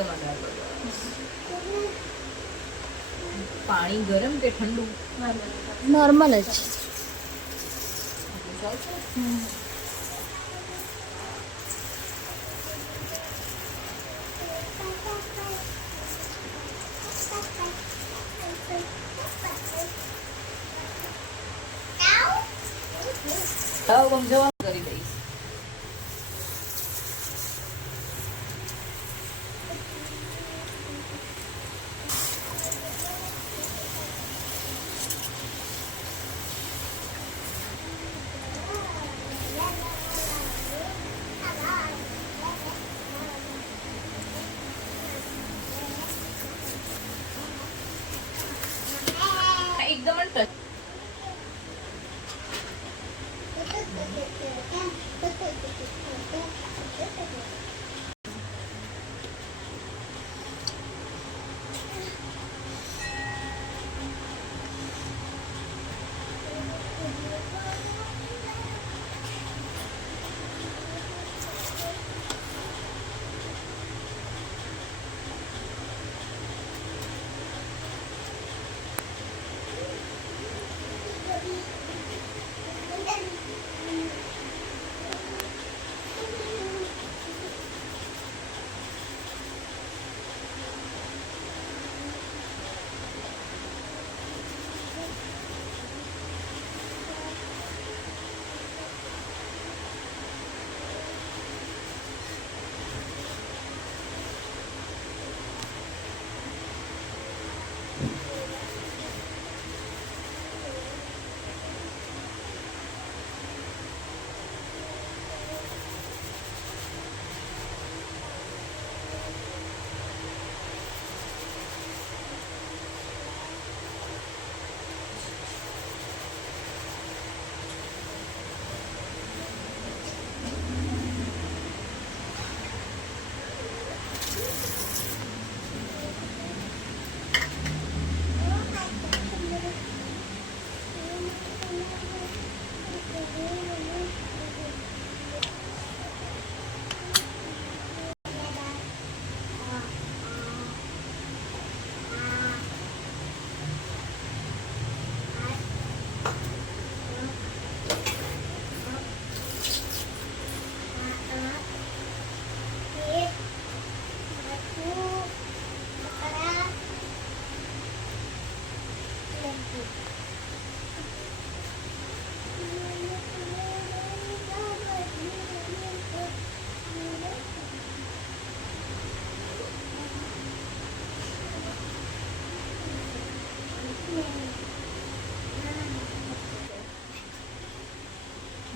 એકદમ અંદર પાણી ગરમ કે ઠંડુ? નોર્મલ જ. કરી દઈશ. એકદમ જ ટચ.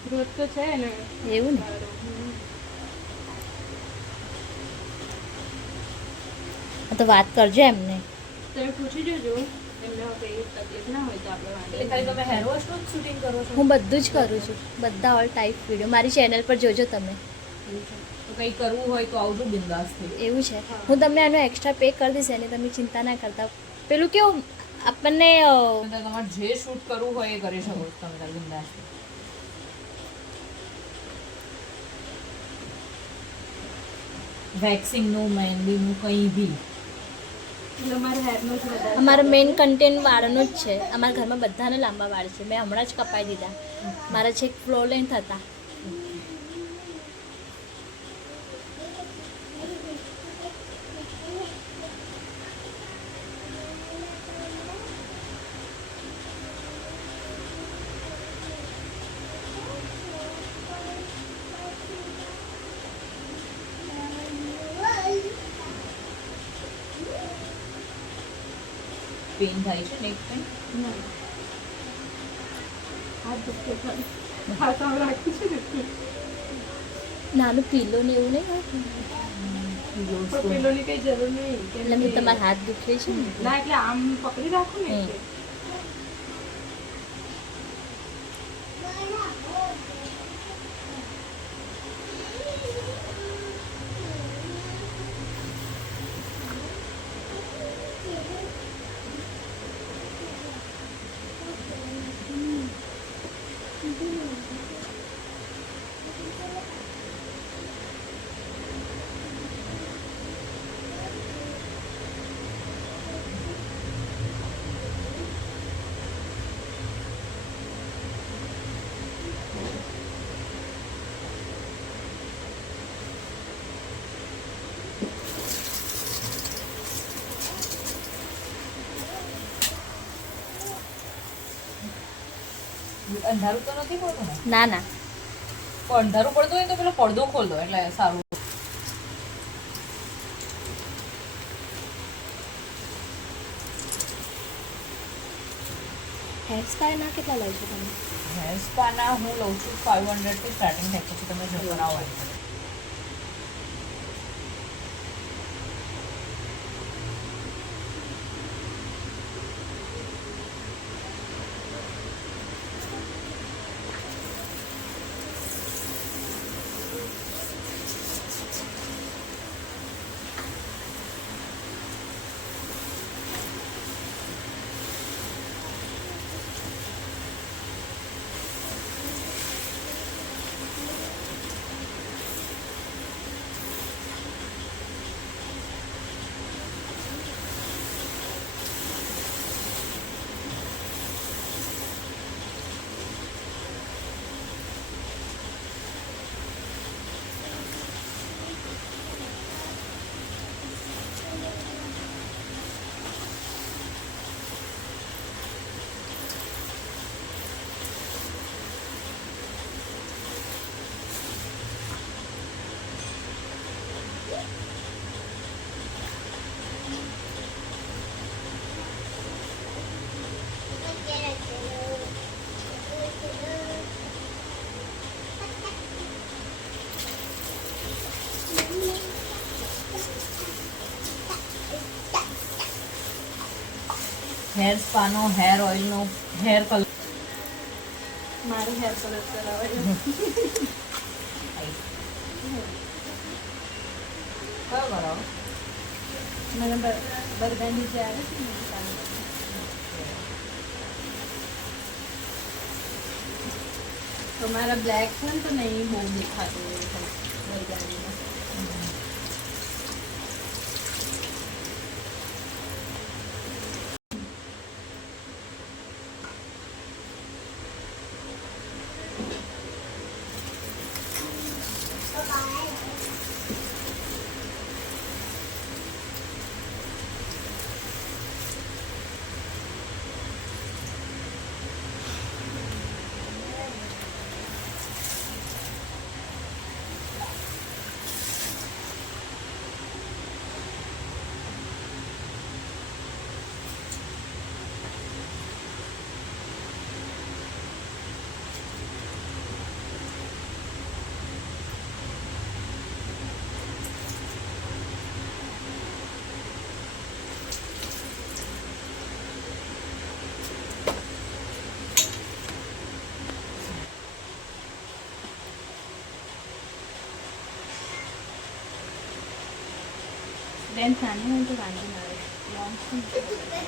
ગ્રોથ તો છે ને એવું ને. તો વાત કરજો એમને. તમે પૂછી જોજો એમને કઈ તકલીફ ના હોય તો આપણે વાંધો એટલે ખાલી તમે હેર વોશનું જ શૂટિંગ કરો છો? હું બધું જ કરું છું, બધા ઓલ ટાઈપ વિડીયો મારી ચેનલ પર જોજો તમે. તો કંઈ કરવું હોય તો આવજો બિંદાસ થઈ. એવું છે. હું તમને આનો એક્સ્ટ્રા પે કરી દઈશ એની તમે ચિંતા ના કરતા. પેલું કેવું આપણને તમારે જે શૂટ કરવું હોય એ કરી શકો છો તમે બિંદાસ. વેક્સિંગનું, મહેંદીનું કંઈ બી. અમારા હેરનો જ વધારે અમારા મેઇન કન્ટેન્ટ વાળનું જ છે. અમારા ઘરમાં બધાને લાંબા વાળ છે. મેં હમણાં જ કપાઈ દીધા. મારા છેક ફ્લો લેન્થ હતા. પેઇન થાય છે નેક પેઇન? હાથ દુખે ખાલી. હાથ આમ રાખી છે ને નાનું પીલો ને એવું નહીં હોય. પણ પેલોની કઈ જરૂર નહીં એટલે મેં તમારા હાથ દુખે છે ને ના એટલે આમ પકડી રાખું ને એટલે. અંધારું તો નથી પડતું ને? ના ના પણ અંધારું પડતું હોય તો પેલો પડદો ખોલ દો એટલે સારું. હેર સ્પાના કેટલા લો છો તમે? હેર સ્પાના હું લઉં છું 500 થી સ્ટાર્ટિંગ થાય, પછી તમે જો કરાવો હોય. હેર સ્પાનો, હેર ઓઇલનો, હેર કલર મારું હેર કલર કરાવાય. કયો કરાવો? મને બરગાંડી જે આવે છે ને એ સારું. તો મારા બ્લેક છે ને તો નહીં બહુ દેખાતું એવું થાય બરગાંડીમાં. લેન્થ નાની હોય તો વાંધો ના આવે. લોંગ છે ને.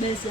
બસ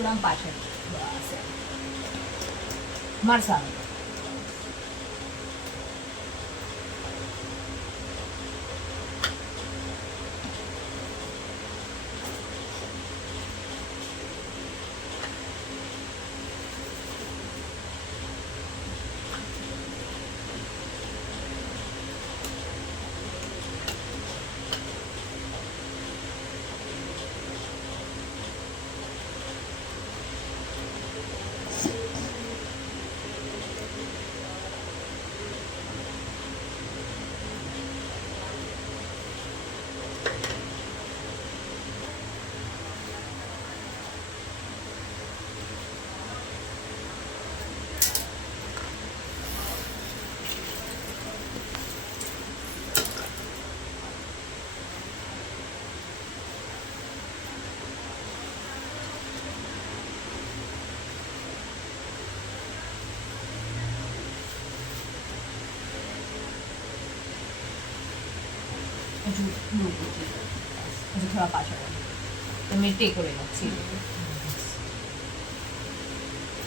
થોડા આમ પાછળ બસ એમ. માર સામે હજુ હજુ થોડા પાછળ તમે ટેકો લઈ લો સીધો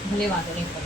ભલે વાંધો નહીં કરો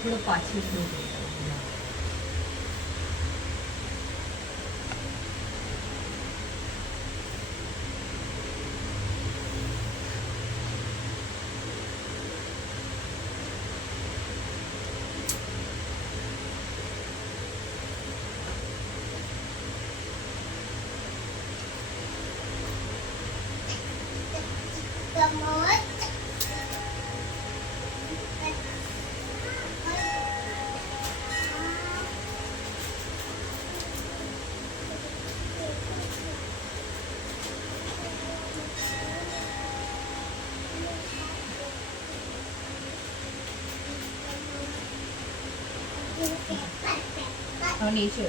થોડું પાછળ નીચે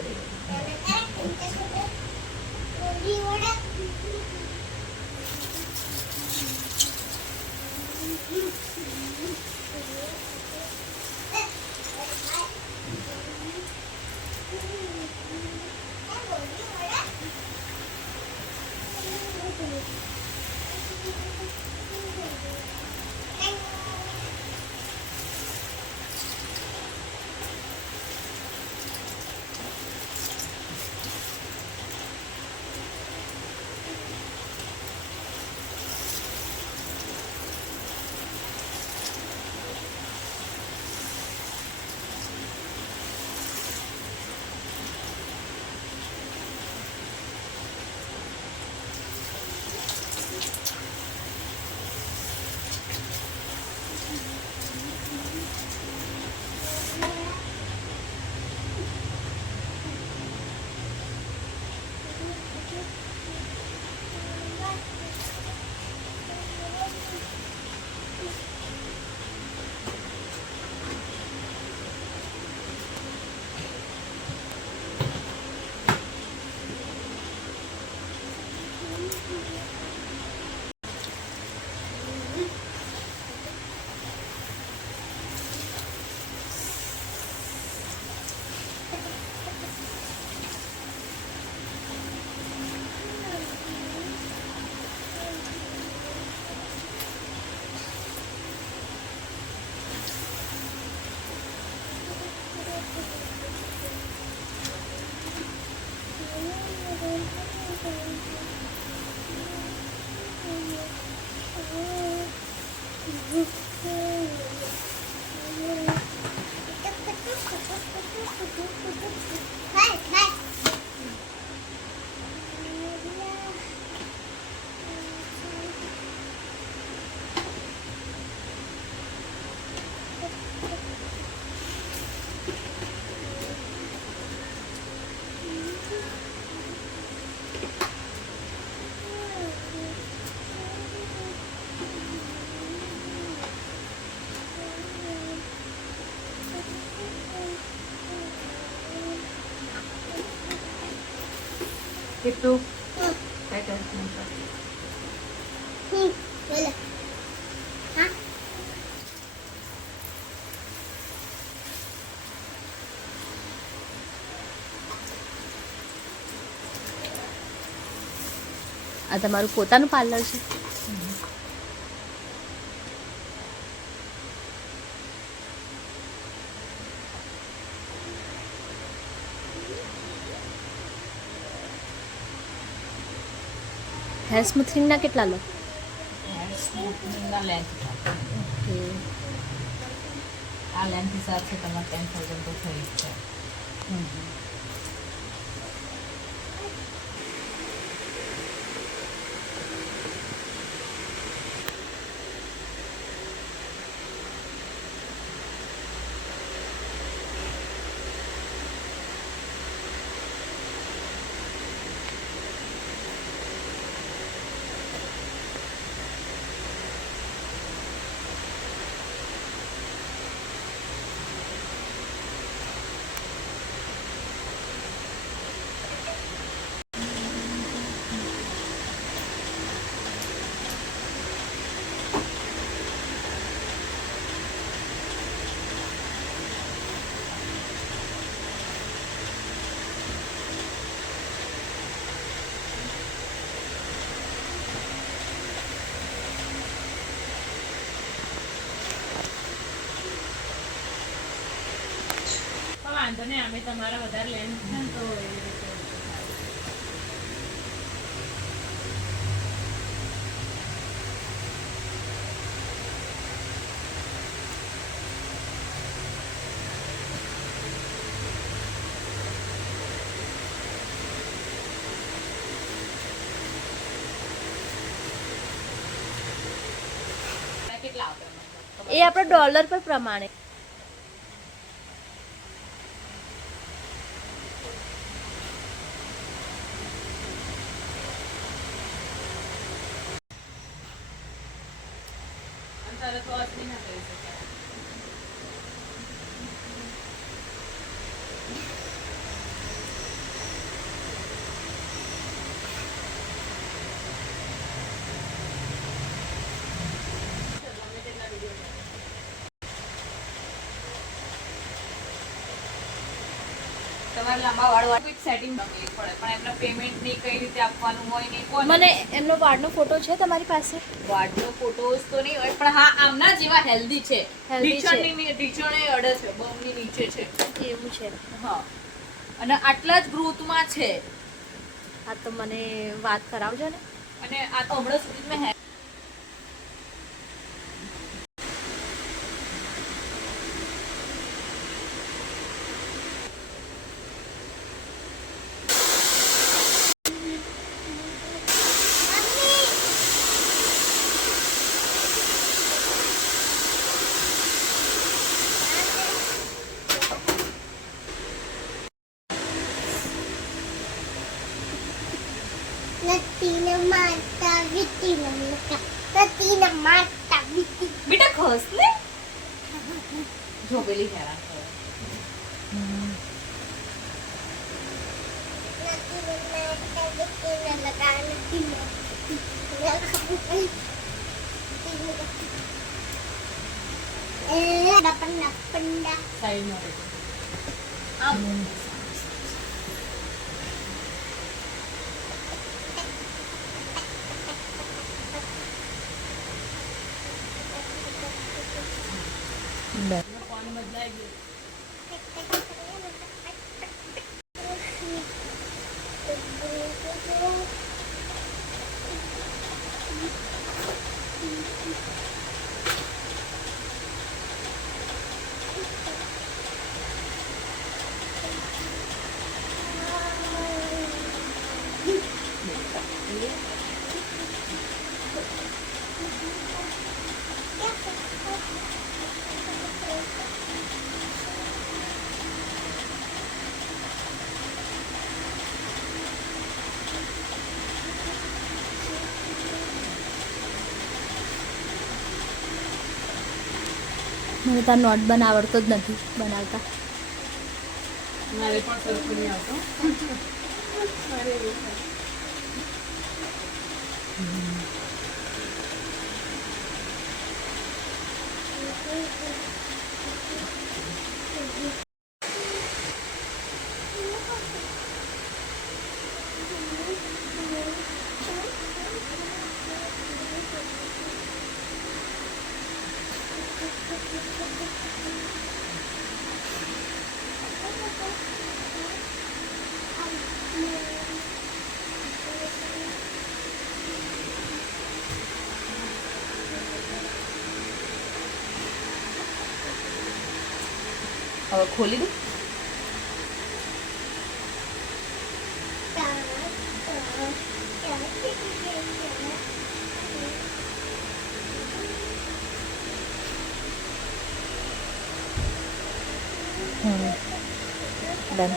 કેટલું કઈ ટેન્શન બોલો હા આ તમારું પોતાનું પાર્લર છે? હેર સ્મૂથનિંગના કેટલા લો? સ્મૂથનિંગના લેન્થ આ લેન્થ હિસાબથી તમારે 10,000 તો થઈ જ છે. વાંધો નહીં, અમે તમારા વધારે લેન્થ છે ને તો એવી રીતે કેટલા આપે એ આપણો ડોલર પર પ્રમાણે. તારે તો અસલી ના કરી શકાય. તમારે લાંબા વાળ સેટિંગ કરવી પડે, પણ એમને પેમેન્ટ નહીં કઈ રીતે આપવાનું હોય ને કોને મને એમનો વાળનો ફોટો છે તમારી પાસે? વાળનો ફોટોસ તો નહીં હોય, પણ હા આમના જેવા હેલ્ધી છે. Healthy છે. ઢીચણે અડે છે, બહુની નીચે છે. એવું છે. હા, અને આટલા જ ગ્રોથમાં છે. હા તો મને વાત કરાવજો ને. અને આ તો હમણાં સુધી મેં Latina Marta Vitina Latina Marta Vitina બેટા ખસ ને જો પેલી હેરાન કરે. Latina Marta Vitina Latina Panda સાઈડમાં રહેજો. આમ પાણી બદલાઈ ગયું. મને તો નોટ બનાવડતો જ નથી બનાવતા. મારે પણ સરખું નહીં આવતો. મારે એવું થાય. હવે ખોલી દઉં. ડન.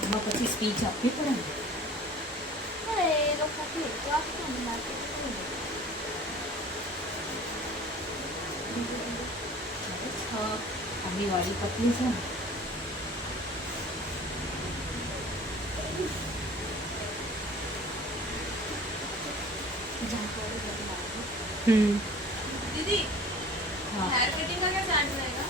આમાં પછી સ્પીચ આપવી પડે ને. એ લોકો કેટલું આપતું ને મારે આમી વાળી પતલી છે ને. दीदी हाँ. हेयर कटिंग का क्या चार्ज रहेगा?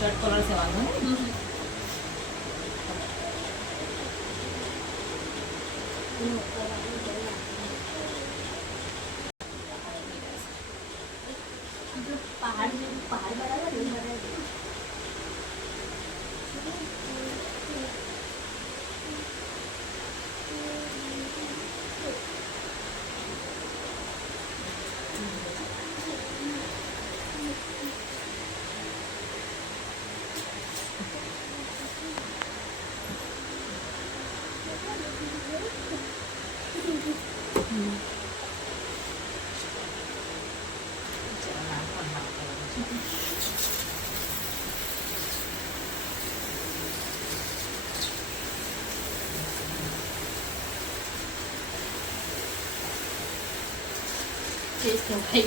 शर्ट कलर से वांधो नहीं. પહાડ બરાબર એવું બરાબર. फेस तो भाई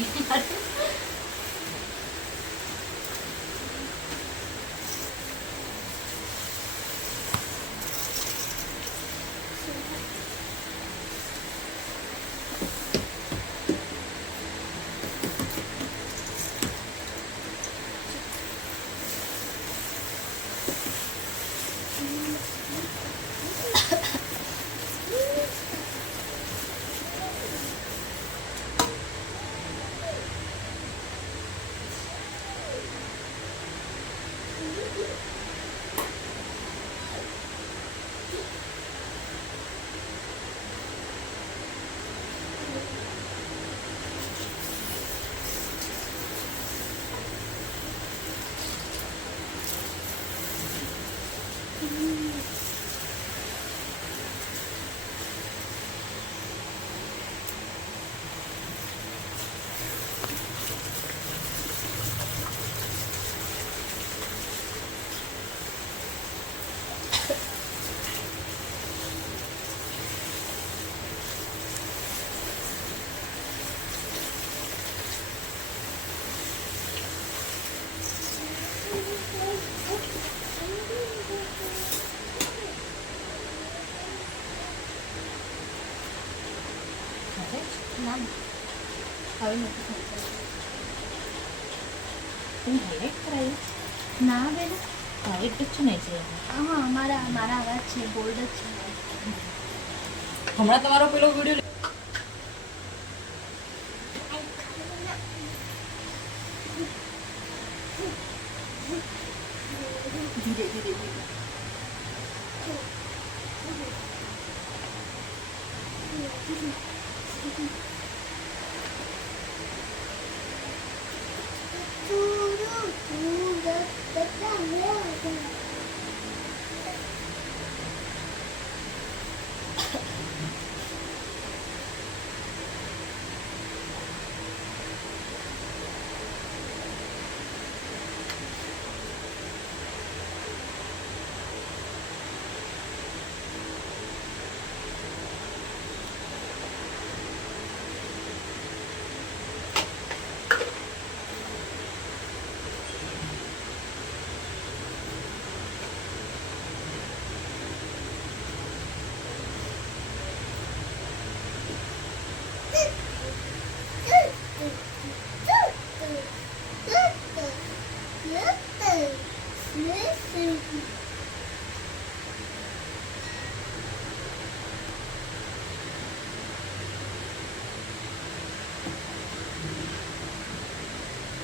ના હવે નથી ખર્ચા. તું હાઇલાઇટ કરાયું ના બેન હવે જ નહીં છે હા મારા આવાજ છે ગોલ્ડ જ છે. હમણાં તમારો પેલો વિડીયો ધીરે ધીરે ધીરે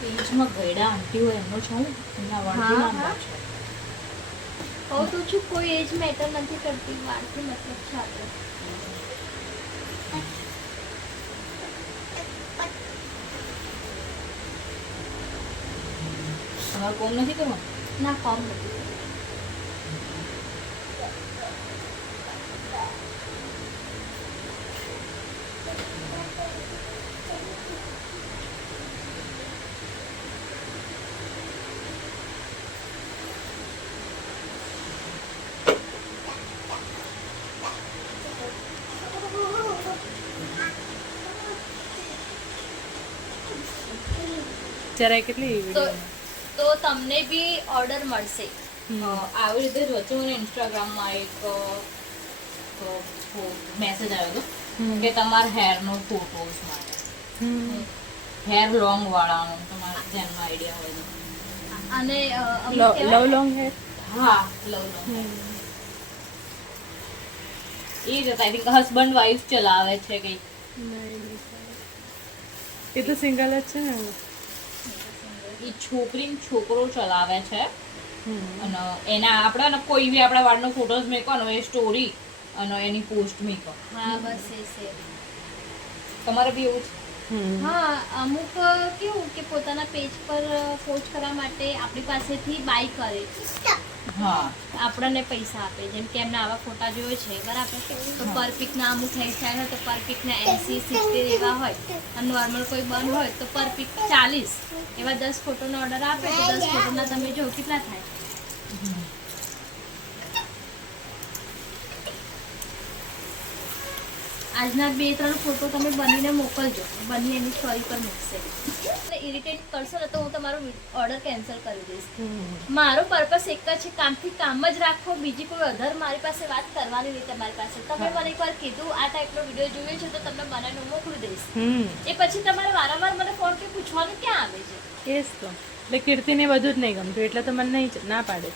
પેજમાં ગયડા આંટી હોય એમનો છું એમના વાળથી હા, લાંબા હા. છે. કહું તો છું કોઈ એજ મેટર નથી કરતી વાળથી મતલબ છે આપણે. તમારે કોમ નથી કરવાનું ના કોમ નથી. જરાય કેટલી તો તો તમને બી ઓર્ડર મળશે. આવી રીતે જ વચ્ચે મને ઇન્સ્ટાગ્રામમાં એક મેસેજ આવ્યો હતો કે તમારા હેરનો ફોટોસ માટે હેર લોંગ વાળાનો તમારે જેનો આઈડિયા હોય તો. અને લવ લોંગ હે હા લવ લોંગ એ જ આઈ થિંક હસબન્ડ વાઈફ ચલાવે છે કંઈક. એ તો સિંગલ જ છે ને એ છોકરી ને છોકરો ચલાવે છે અને એના આપણે કોઈ બી આપણા વાળનો ફોટોસ મેકવાનો એ સ્ટોરી અને એની પોસ્ટ મેકો. હા બસ એ છે. તમારે બી એવું છે? હા અમુક કેવું કે પોતાના પેજ પર પોસ્ટ કરવા માટે આપણી પાસેથી બાય કરે, હા આપણને પૈસા આપે. જેમ કે એમના આવા ફોટા જોઈએ છે બરાબર, તો પર પિકના અમુક હેરસ્ટાઈલ હોય તો પર પિકના 80-60 એવા હોય અને નોર્મલ કોઈ બન હોય તો પર પિક 40 એવા 10 ફોટોનો ઓર્ડર આપે તો 10 ફોટોના તમે જો કેટલા થાય. આજના 2-3 ફોટો તમે બનીને મોકલજો, બની એની સ્ટોરી પર મૂકશે. ઇરિટેટ કરશો ને તો હું તમારો ઓર્ડર કેન્સલ કરી દઈશ. મારો પર્પસ એક જ છે, કામથી કામ જ રાખો. બીજી કોઈ અધર મારી પાસે વાત કરવાની નહીં તમારી પાસે. તમે મને એકવાર કીધું આ ટાઈપનો વિડીયો જોઈએ છે તો તમને બનાવીને મોકલી દઈશ. એ પછી તમારે વારંવાર મને ફોન કે પૂછવાનું ક્યાં આવે છે. એ જ તો એટલે કીર્તિને બધું જ નહીં ગમતું એટલે તો મને નહીં ના પાડે.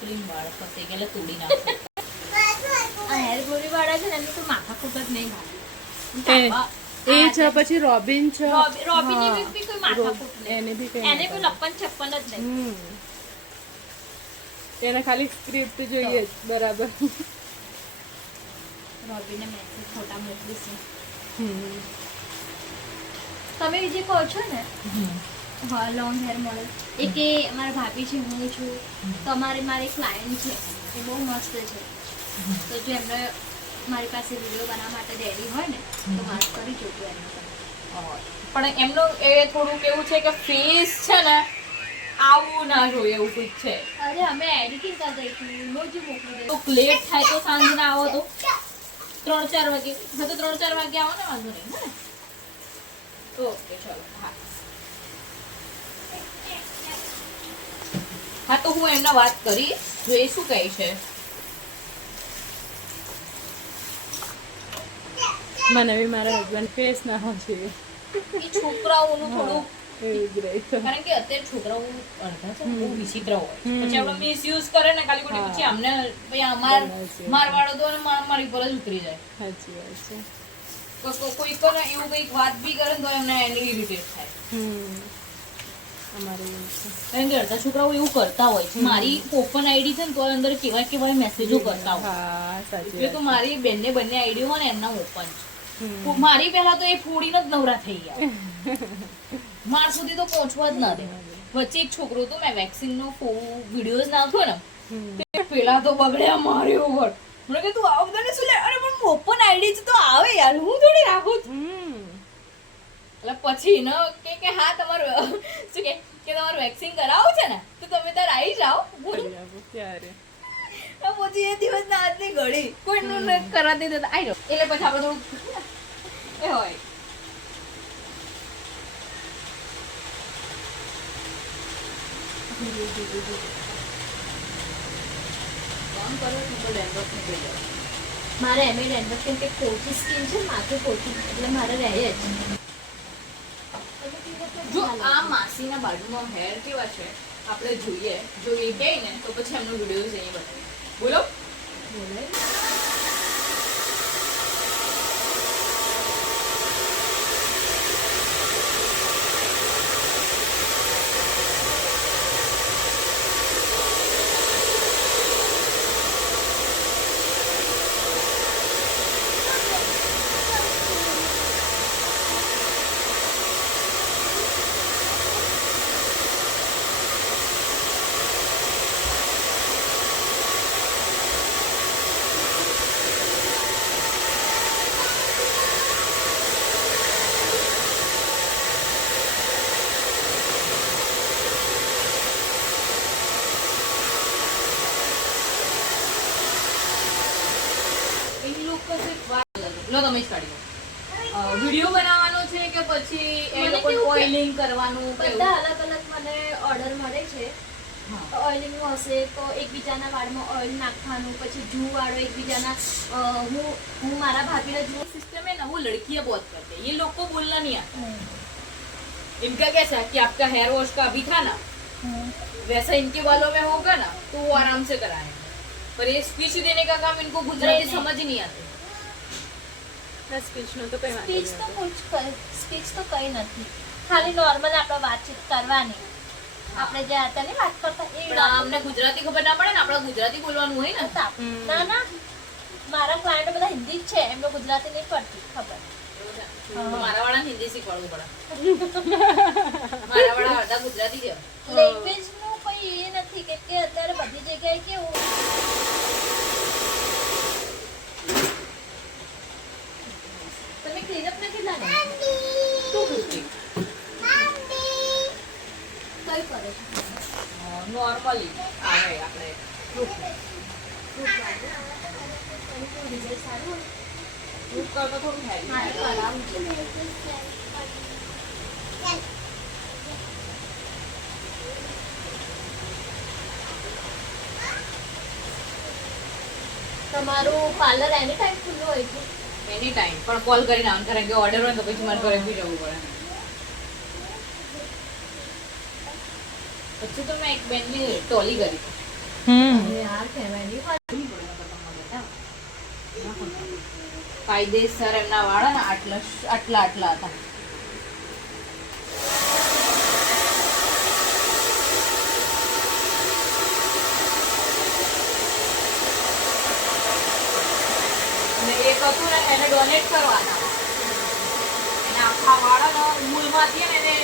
ક્રીમ વાળ ફસે ગયેલા તોડી નાખો. આ હેર ગ્લોરી વાળા છે ને એમની તો માથાકૂટ જ નહીં એ છે પછી રોબિન છે રોબીની બી કોઈ માથાકૂટ નહીં. એને બી કઈ એને કોઈ 56 જ નહીં. એને ખાલી સ્ક્રિપ્ટ જોઈએ જ બરાબર. રોબીને મેસેજ ફોટા મોકલીશું. તમે જે કહો છો ને હા લોંગ હેર મોડલ એ કે મારા ભાભી છે, હું છું, તમારે મારી ક્લાયન્ટ છે એ બહુ મસ્ત છે. તો જો એમને મારી પાસે વિડીયો બનાવવા માટે રેડી હોય ને તો વાત કરી જોજો એમને. પણ એમનું એ થોડુંક એવું છે કે ફેસ છે ને આવું ના જોઈએ એવું કંઈક છે. અરે અમે એડિટિંગ કરી દઈશું, રોજ મોકલી દઈશું. તો લેટ થાય તો સાંજના આવો તો 3-4 વાગે. હા તો 3-4 વાગે આવો ને વાંધો નહીં ને. ઓકે ચલો. હા હા તો હું એમને વાત કરી જો એ શું કહે છે. મને બી મારા હસબન્ડ ફેસ ના હોય એ છોકરાઓનું થોડું એવું જ રહે તો કારણ કે અત્યારે છોકરાઓ અડધા છે ને બહુ વિચિત્ર હોય પછી આપણે મિસયુઝ કરે ને ખાલી ખોટી પછી અમને પછી મારવાડો તો અને મારી પર જ ઉતરી જાય સાચી વાત છે કોઈક ને એવું કંઈક વાત બી કરે ને તો એમને એની ઇરિટેટ થાય અમારે એવું છે કારણ કે અડધા છોકરાઓ એવું કરતા હોય છે મારી ઓપન આઈડી છે ને તો અંદર કેવા કેવા મેસેજો કરતા હોય હા સાચી એટલે તો મારી બંને આઈડી હોય ને એમના ઓપન છે મારી પહેલા તો એ ફોડીને જ નવરા થઈ ગયા માર સુધી તો પહોંચવા જ ના દે વચ્ચે એક છોકરો તો મેં વેક્સિન નો વિડીયોઝ નાખ્યો ને તે પેલા તો બગડ્યા માર્યો વળ મને કે તું આવ તને શું લે અરે પણ ઓપન આઈડી જ તો આવે યાર હું થોડી રાખું છું એટલે પછી ન કે હા તમારું શું કે તમારું વેક્સિન કરાવવું છે ને તો તમે તાર આવી જાઓ ત્યારે પછી એ દિવસ ના હાથની ઘડી કોઈનું કરાતી દેતા આવી જાઓ એટલે પછી આપણે થોડું એ હોય મારે એમ ડેન્ડ્રફ કેમ કે પોચી સ્કિન છે માથું પોચી એટલે મારે રહે જ જો આ માસીના બાજુમાં હેર કેવા છે આપણે જોઈએ જો એ કહે ને તો પછી એમનો વિડીયો અહીં બતાવીએ બોલો લો તમે જ કાઢી વિડીયો બનાવવાનો છે કે પછી એ મને લોકો કેવું કે ઓઇલિંગ કરવાનું કે બધા અલગ અલગ મને ઓર્ડર મળે છે ઓઇલિંગ હશે તો એકબીજાના વાળમાં ઓઇલ નાખવાનું પછી જૂ વાળો એકબીજાના હું મારા ભાભીના જૂ सिस्टम है ना वो लड़कियां बहुत करते हैं ये लोग को बोलना नहीं आता इनका कैसा है कि आपका हेयर वॉश का अभी था ना वैसा इनके बालों में होगा ना तो वो आराम से कराएंगे पर ये स्पीच देने का काम इनको गुजराती समझ नहीं आती સ્પીચ નો તો કઈ વાંધો સ્પીચ તો સ્પીચ તો કઈ નથી ખાલી નોર્મલ આપણે વાતચીત કરવાની આપણે જે હતા ને વાત કરતા એ પણ અમને ગુજરાતી ખબર ના પડે ને આપણે ગુજરાતી બોલવાનું હોય ને ના ના મારા ક્લાયન્ટ બધા હિન્દી જ છે એમને ગુજરાતી નહીં પડતી ખબર મારા વાળાને હિન્દી શીખવાડવું પડે મારા વાળા અડધા ગુજરાતી છે લેંગ્વેજ નું કોઈ એ નથી કે અત્યારે બધી જગ્યાએ કેવું તમે ક્લીનઅપ ના કેટલા ને 250 કઈ કરે છે નોર્મલી આવે આપણે રિઝલ્ટ સારું ગ્રુપ કરતા થોડું હેવી મારે કરાવવું છે તમારું પાર્લર એની ટાઈમ ખુલ્લું હોય છે એની ટાઈમ પણ કોલ કરીને આમ કારણ કે ઓર્ડર હોય તો પછી મારે ઘરે બી જવું પડે પછી તો મેં એક બેનની ટોલી કરી યાર ફેમિલી કાયદેસર એમના વાળા ને આટલા આટલા હતા અને એક હતું ને એને ડોનેટ કરવાના એને આખા વાળા મૂળમાંથી એને